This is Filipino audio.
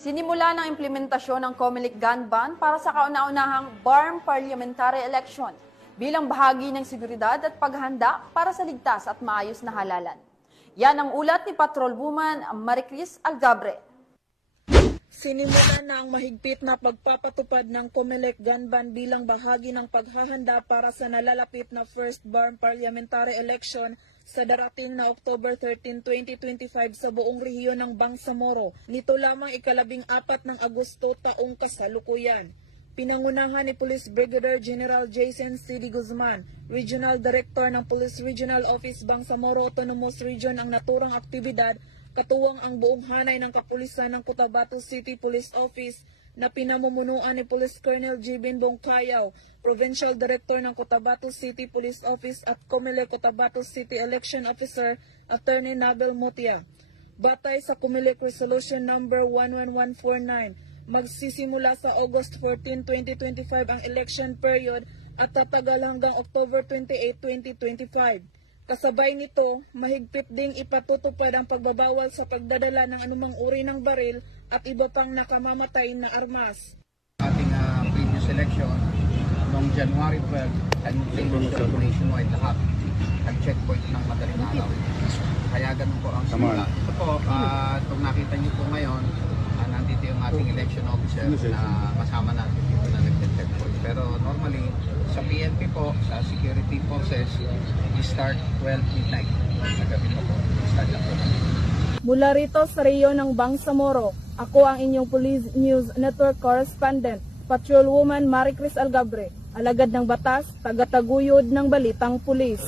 Sinimula ng implementasyon ng COMELEC gun ban para sa kauna-unahang BARM parliamentary election bilang bahagi ng seguridad at paghahanda para sa ligtas at maayos na halalan. Yan ang ulat ni Patrolwoman Maricris Algabre. Sinimula na ang mahigpit na pagpapatupad ng COMELEC gun ban bilang bahagi ng paghahanda para sa nalalapit na first BARM parliamentary election sa darating na October 13, 2025 sa buong rehiyon ng Bangsamoro. Nito lamang ika-14 ng Agosto taong kasalukuyan. Pinangunahan ni Police Brigadier General Jason C. D. Guzman, Regional Director ng Police Regional Office Bangsamoro Autonomous Region ang naturang aktibidad, katuwang ang buong hanay ng kapulisan ng Cotabato City Police Office na pinamumunuan ni Police Colonel Jibin Bongkayaw, Provincial Director ng Cotabato City Police Office at COMELEC Cotabato City Election Officer, Attorney Nabel Motia. Batay sa COMELEC Resolution Number 11149, magsisimula sa August 14, 2025 ang election period at tatagal hanggang October 28, 2025. Kasabay nito, mahigpit ding ipatutupad ang pagbabawal sa pagdadala ng anumang uri ng baril at iba pang nakamamatay na armas. Ating previous election, noong January 12, and nationwide lahat ang checkpoint ng madaling araw. Kaya ganun po ang simula. Ito po, kung nakita niyo po ngayon, nandito yung ating election officer na kasama natin dito na nag-checkpoint. Pero normally, sa PNP po, sa security forces, we start 12 midnight. Nagabi pa po, start na po. Mula rito sa rehiyon ng Bangsamoro, ako ang inyong Police News Network Correspondent, Patrolwoman Maricris Algabre, alagad ng batas, tagataguyod ng balitang pulis.